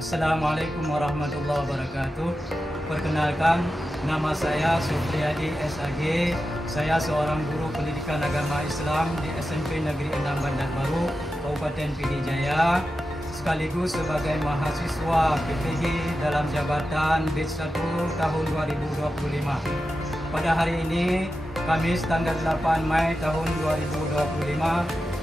Assalamualaikum warahmatullahi wabarakatuh. Perkenalkan, nama saya Supriyadi SAG. Saya seorang guru pendidikan agama Islam di SMP Negeri 6 Bandar Baru, Kabupaten Pidijaya, sekaligus sebagai mahasiswa PPG dalam jabatan batch 1 tahun 2025. Pada hari ini, Kamis tanggal 8 Mei tahun 2025,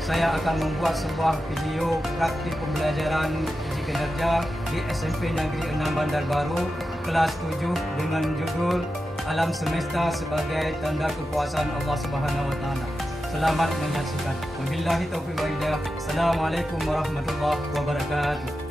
saya akan membuat sebuah video praktik pembelajaran uji kinerja di SMP Negeri 6 Bandar Baru kelas 7 dengan judul Alam Semesta sebagai Tanda Kekuasaan Allah Subhanahu wa taala. Selamat menyaksikan. Wabillahi taufiq wal hidayah. Assalamualaikum warahmatullahi wabarakatuh.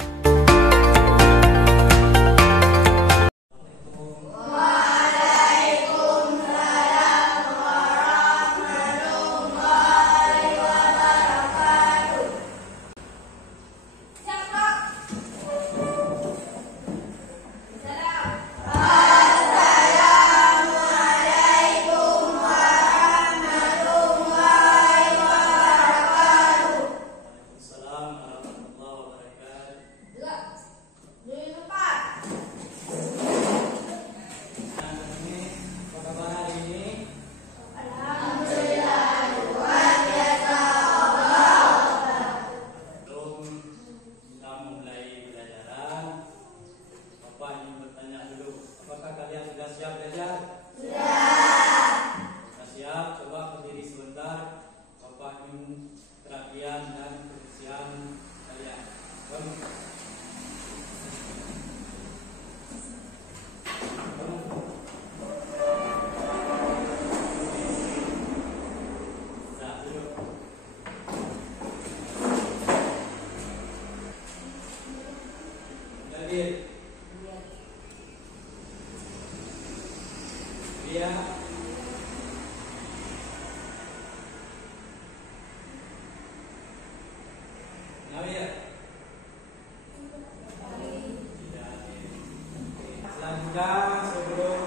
Selanjutnya, sebelum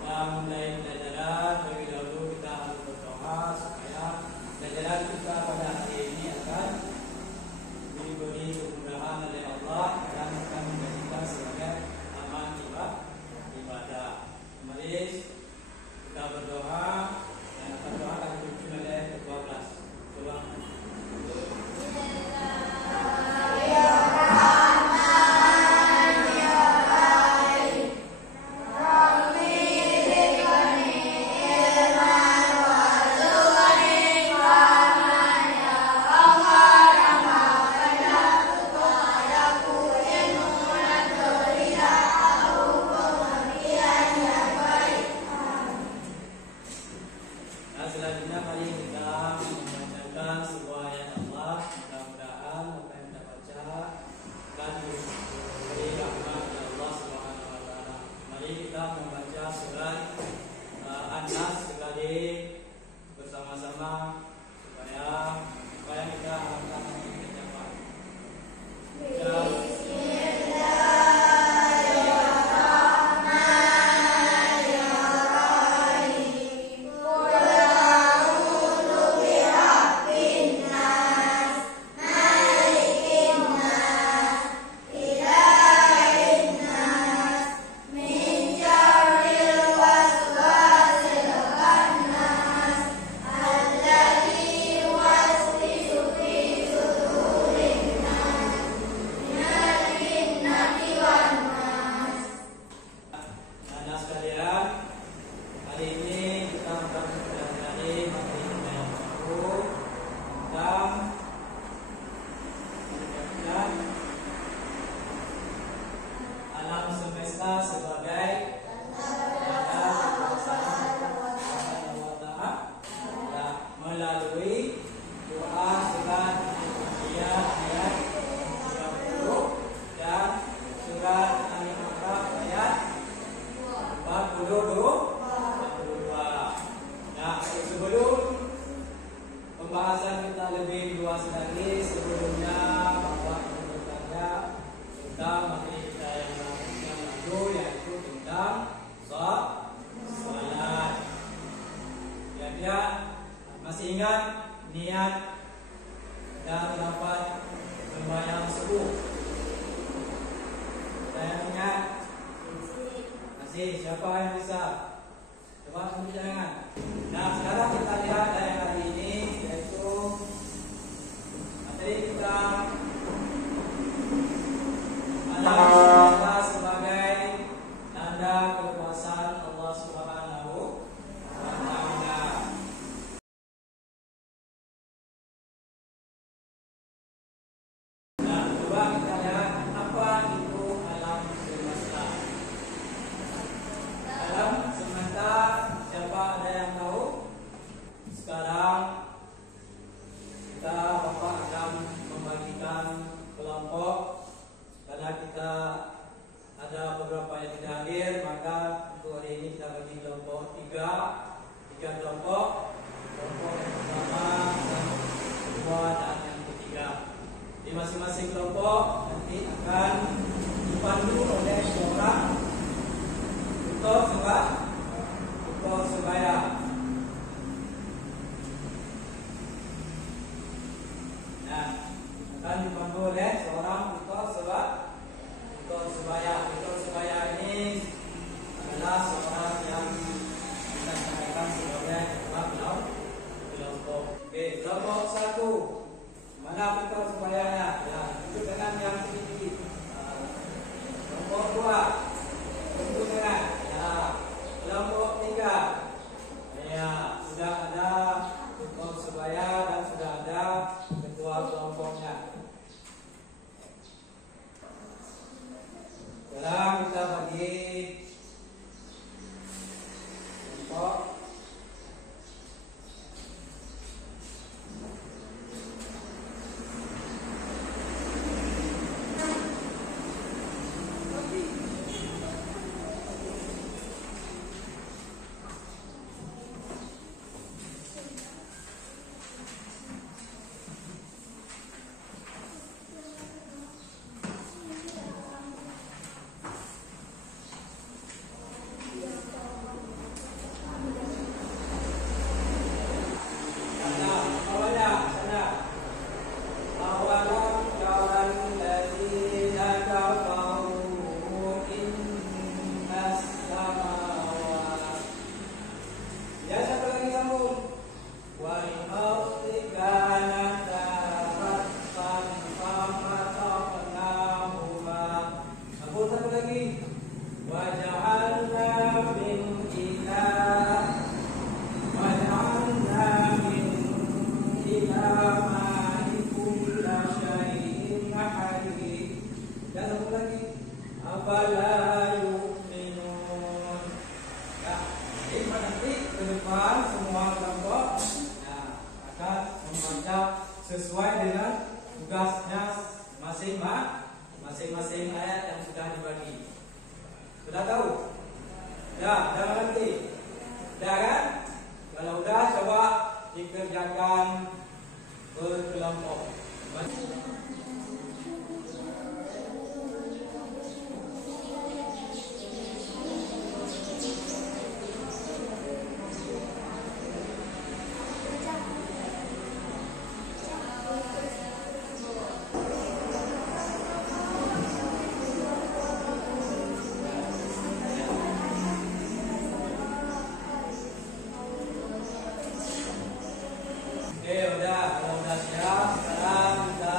kita mulai pelajaran, terlebih dahulu kita harus berdoa supaya pelajaran kita pada hari ini akan diberi kemudahan oleh Allah dan akan menjadikan sebagai amal ibadah. Mari kita berdoa dan akan doa akan dipimpin oleh Ketua Kelas. Coba. Selanjutnya mari kita membacakan sebuah ayat Allah. Mudah-mudahan apa yang kita baca akan diberi rahmat oleh Allah Subhanahu wa taala. Mari kita membaca surat An-Nas sekali bersama-sama supaya apa yang kita harapkan kita dapat. Alam semesta sebagai tanda kekuasaan Allah Ta'ala melalui doa surat ayat 30 dan surat Al-Imran ayat 42. Nah, sebelum pembahasan kita lebih luas lagi, sebelumnya Bapak Ibu bertanya tentang materi kita yang lalu, yaitu tentang salat. Ya, masih ingat niat dan dapat membayar subuh. yang ingat? Masih. Siapa yang bisa? Coba tunjuk tangan. Nah, sekarang kita lihat yang hari ini, yaitu materi kita adalah sebagai tanda kekuasaan Allah Subhanahu wa Ta'ala. Nah, coba kita lihat apa itu alam semesta. Alam semesta, siapa ada yang tahu? Sekarang kita Bapak akan membagikan kelompok. Karena kita ada beberapa yang tidak hadir, maka untuk hari ini kita bagi kelompok tiga kelompok. Kelompok yang pertama, yang kedua, dan yang ketiga. Di masing-masing kelompok nanti akan dipandu oleh seorang tutor sebaya. Nah, akan dipandu oleh seorang tutor sebaya. Tutor sebaya ini adalah seorang yang kita sampaikan sebagai ketua kelompok. Oke, kelompok satu. Mana tutor sebayanya? Ya, tunjuk dengan yang sedikit. Kelompok dua. Tunjuk dengan. Ya, kelompok tiga. Ya, sudah ada tutor sebaya dan sudah ada ketua kelompoknya. Sekarang kita bagi kelompok. Sesuai dengan tugasnya masing-masing ayat yang sudah dibagi. Sudah tahu? Ya, jangan nanti. Sudah kan? Kalau udah, coba dikerjakan berkelompok. Oke, udah. Kalau udah siap, sekarang kita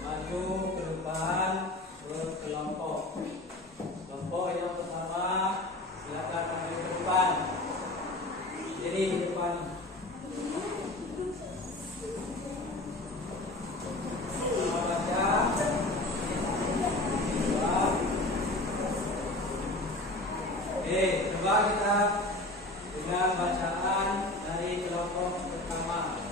maju ke depan berkelompok. Kelompok yang pertama, silakan maju ke depan. Jadi di depan. Oke, coba kita dengan bacaan dari kelompok pertama.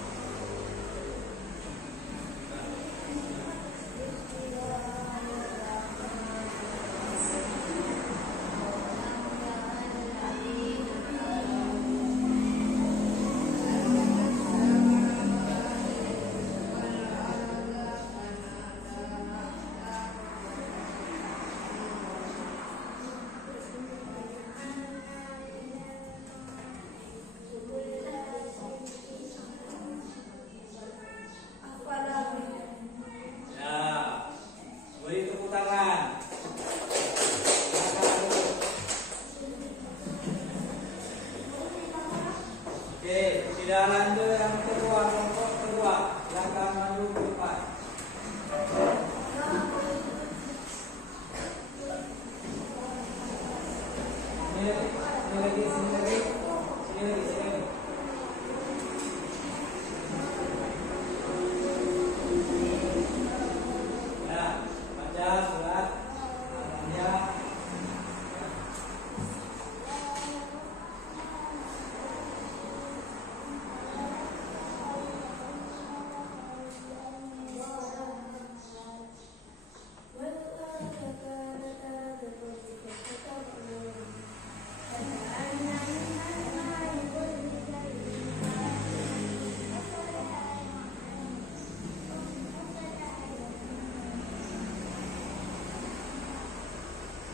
Oke, tidak lanjut yang kedua, kelompok kedua, silakan maju ke depan. Sini lagi. Ya, baca surat Al-Fatihah.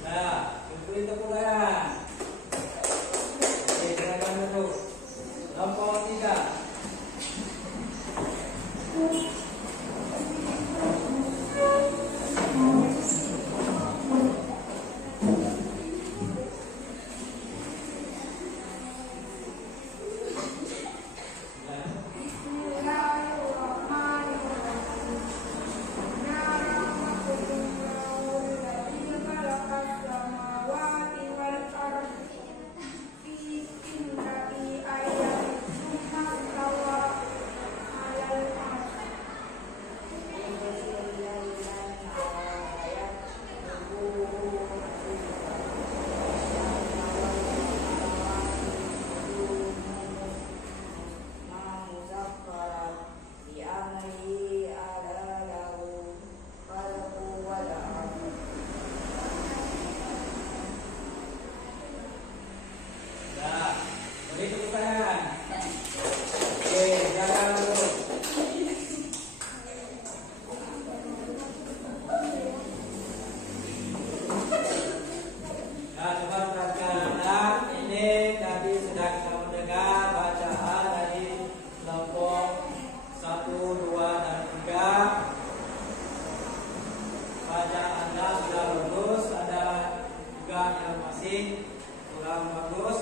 Nah, beri tepuk tangan. Oke, silakan duduk. Kelompok 3. Nah, beri tepuk tangan. Oke, silakan duduk. Nah, coba perhatikan. Nah, ini tadi sedang kita mendengar bacaan dari kelompok 1, 2, dan 3. Bacaannya sudah bagus, ada juga yang masih kurang bagus.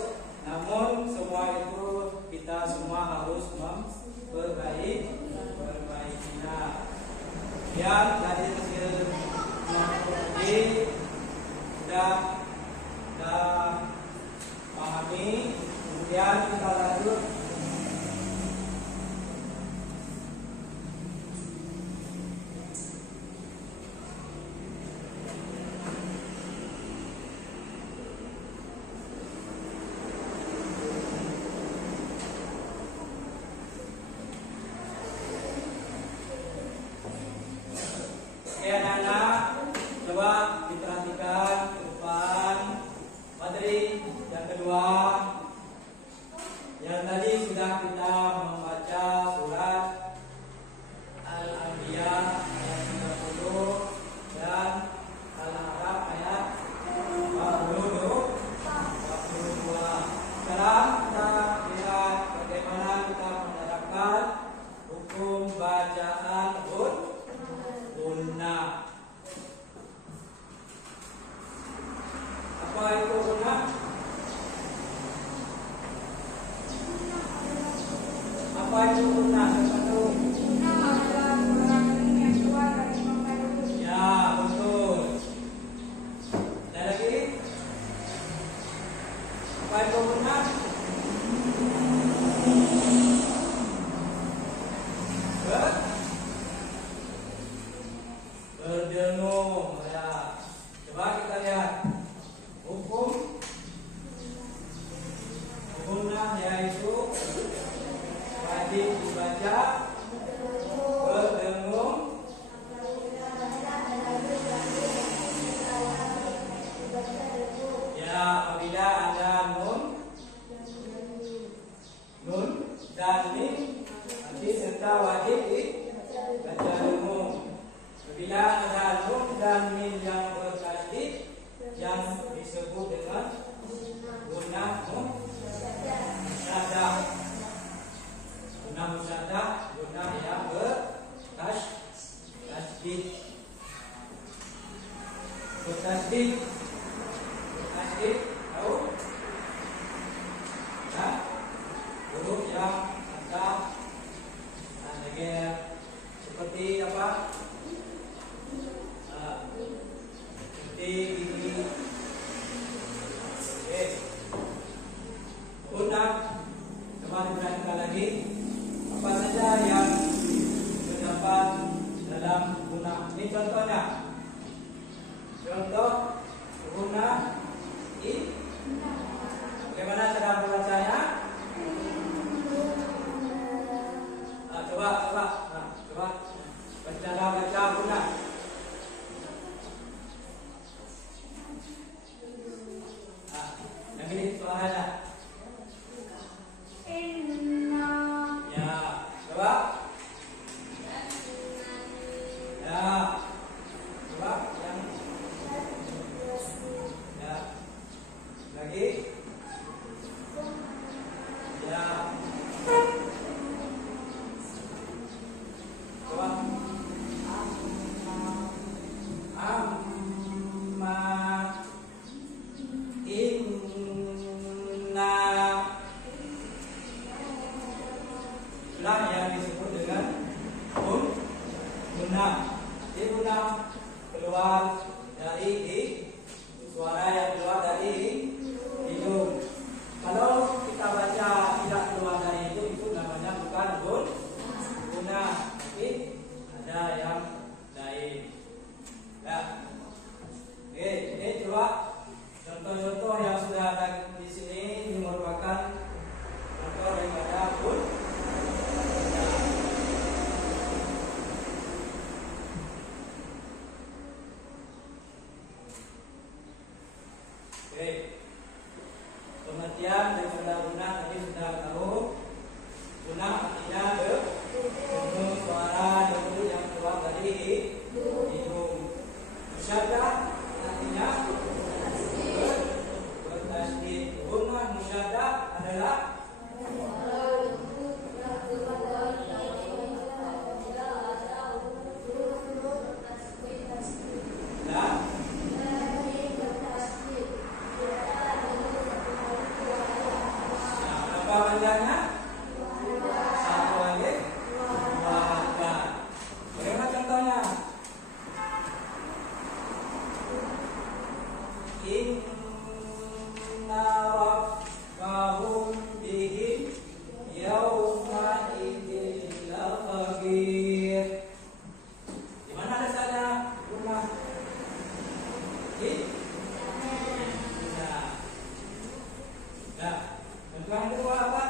Namun semua itu kita semua harus memperbaikinya. Yang tadi hasil menguji sudah pahami. Kemudian kita lanjut. Oke, anak-anak, coba diperhatikan ke depan. Materi yang kedua, yang tadi sudah kita membaca surat Al-Anbiya ayat 30 dan Al-A'raf ayat 42. Sekarang kita lihat bagaimana kita menerapkan hukum bacaan Gunnah. Apa itu gunnah? Apa itu gunnah? Ya, betul. Ada lagi? Apa itu gunnah? Berdengung, ya. Coba kita lihat hukumnya, yaitu wajib dibaca berdengung. Ya, apabila ada nun dan mim nanti serta wajib dibaca dengung. Bila ada nun dan mim yang bertasydid yang disebut dengan gunnah musyadah. Gunnah musyadah, gunnah yang bertasydid. Bertasydid, tahu? Ya, huruf yang coba diperhatikan lagi. Apa saja yang terdapat dalam guna? Ini contohnya. Contoh guna bagaimana cara membacanya? Coba baca guna. Yang ini suaranya. Ya, coba. Ya, coba yang. Ya, lagi. Ya. Coba. Amma inna lah yang disebut dengan guna. Jadi guna keluar dari suara yang keluar dari hidung. Kalau kita baca tidak keluar dari itu namanya bukan guna, tapi ada yang lain. Ya. Oke, ini coba contoh-contoh yang sudah ada di sini. Ini merupakan contoh daripada guna. Oke, pengertian daripada guna tadi sudah tahu. Guna artinya bentuk suara yang keluar dari hidung. Musyadah artinya bertasydid. Guna musyadah adalah apa panjangnya? Satu alif, dua hamzah. Bagaimana contohnya? Inna rabbahum bihim yawma idzin lafaqir. Di mana dasarnya rumah? Nah, contoh yang kedua apa?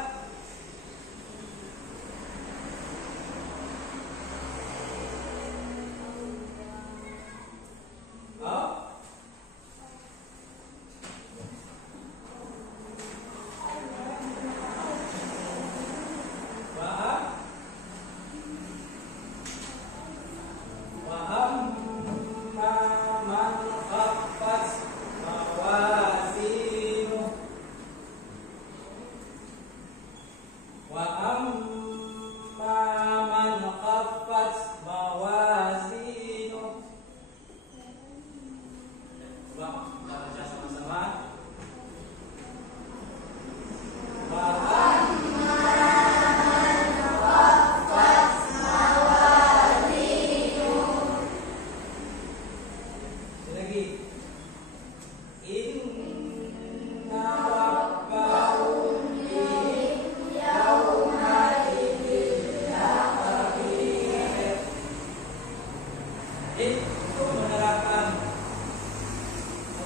Itu menerapkan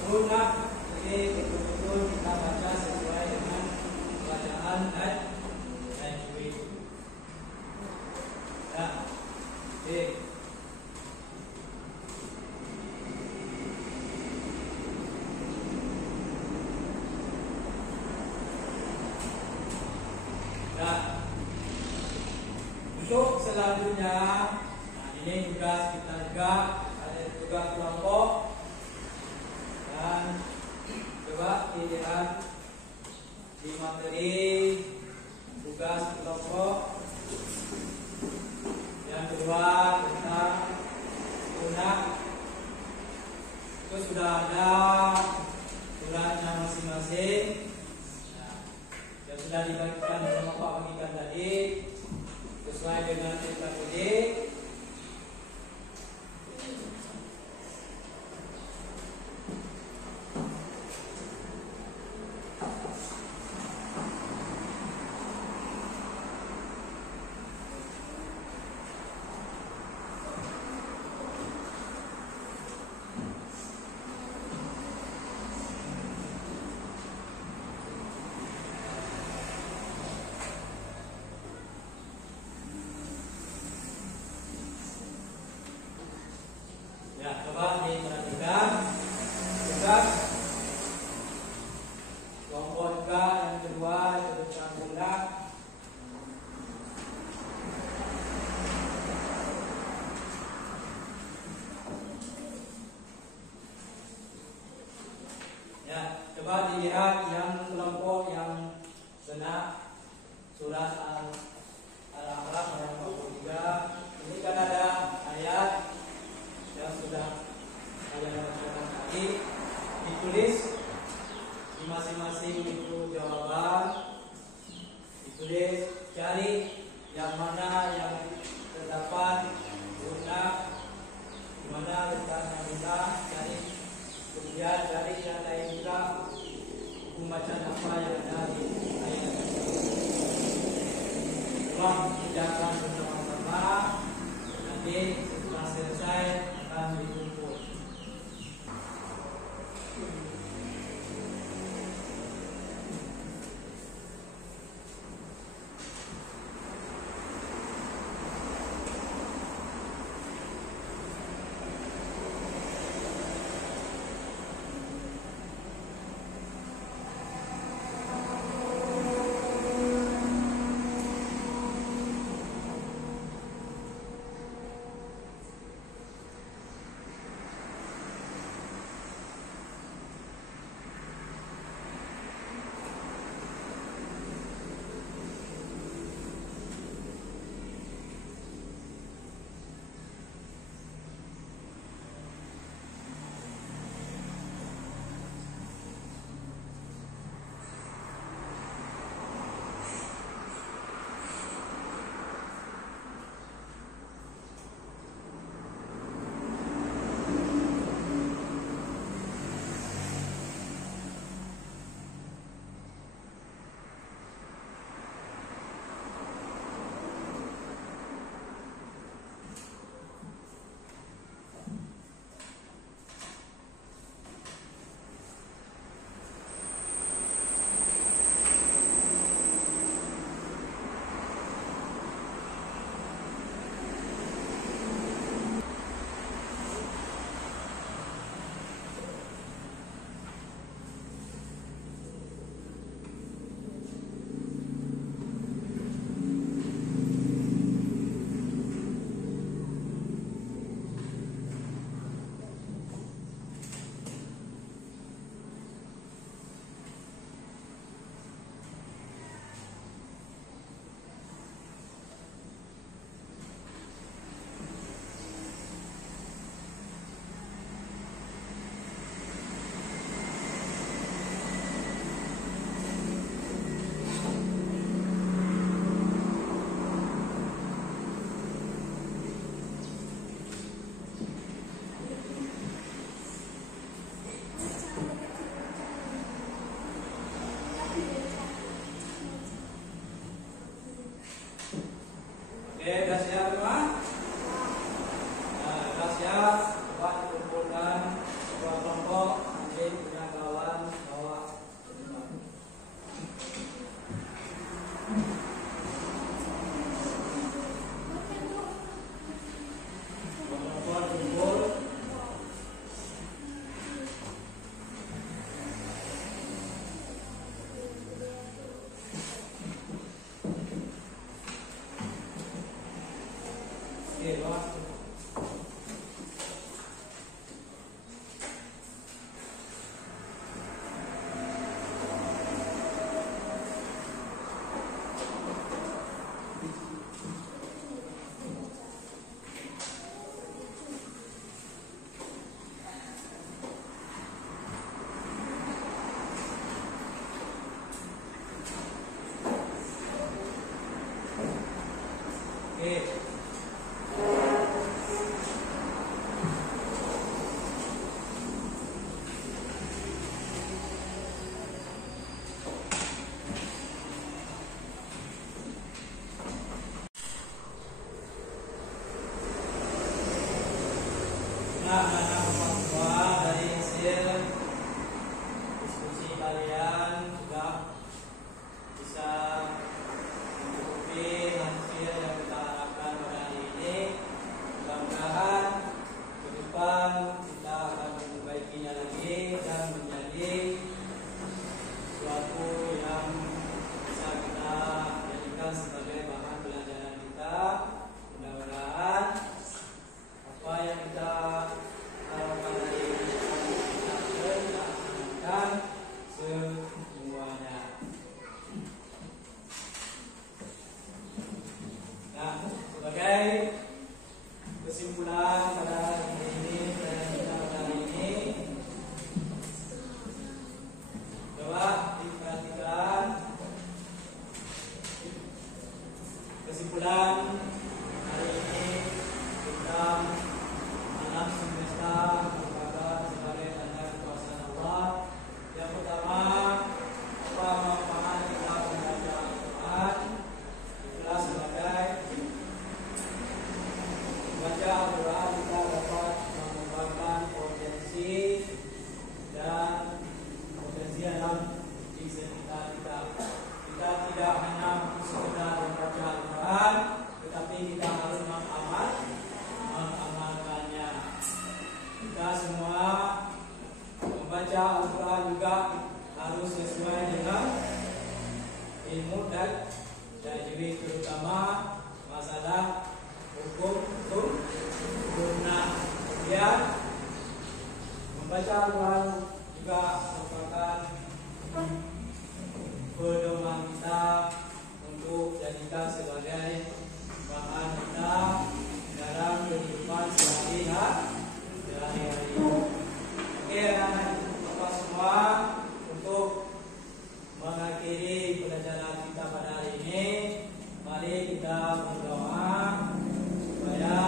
guna. Jadi betul-betul kita baca sesuai dengan bacaan dan tajwid. Ya, oke. Nah, untuk selanjutnya, ini tugas kita juga ada tugas kelompok dan coba dilihat di materi tugas kelompok yang kedua tentang guna. Itu sudah ada suratnya masing-masing. Nah, yang sudah dibagikan sama Pak bagikan tadi sesuai dengan TKUD. surat Al-A'raf ayat 43. Ini kan ada ayat yang sudah saya bacakan tadi, ditulis di masing-masing itu jawaban, ditulis cari yang mana yang terdapat guna, di mana letaknya guna, cari, kemudian cari yang lain juga hukum bacaan apa yang ada di ayat tersebut. Tolong kerjakan bersama-sama, nanti setelah selesai akan dikumpul. Oke, sudah siap semua? Nah, sudah siap. Coba dikumpulkan sebuah kelompok. Nanti punya kawan bawa kelompok kumpul. Oke, bawa. Oke. Nah, dari hasil diskusi kalian sudah bisa mencukupi hasil yang kita harapkan. kesimpulan, hari ini kita alam semesta merupakan sebagai tanda kekuasaan Allah. Yang pertama, apa manfaat kita membaca Al-Quran? Itulah sebagai membaca Al-Quran kita dapat mengembangkan potensi dan potensi dalam diri sekitar kita. Kita tidak hanya sekedar membaca Al-Quran, tetapi kita harus mengamalkannya. Kita semua membaca Al-Quran juga harus sesuai dengan ilmu dan tajwid, terutama masalah hukum sunnah. Kemudian membaca Al-Quran juga merupakan pedoman kita untuk jadikan sebagai bahan kita dalam kehidupan sehari-hari. Oke, Bapak semua, untuk mengakhiri pelajaran kita pada hari ini, mari kita berdoa supaya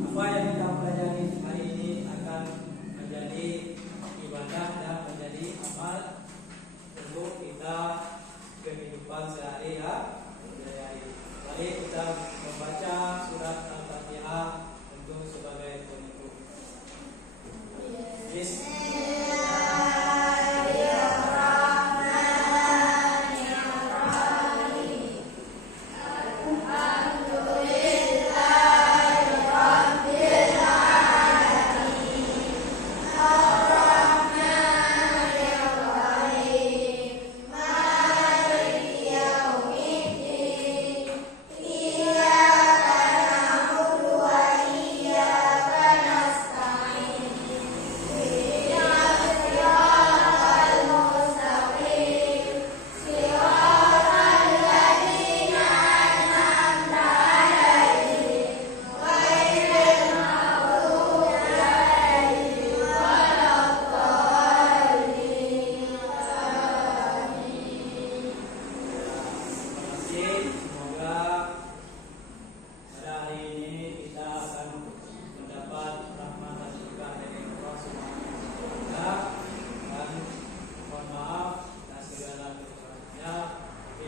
apa yang kita pelajari hari ini akan menjadi ibadah dan menjadi amal untuk kita kehidupan sehari-hari. Mari kita membaca surat Al-Fatihah untuk sebagai penutup.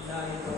Nah, itu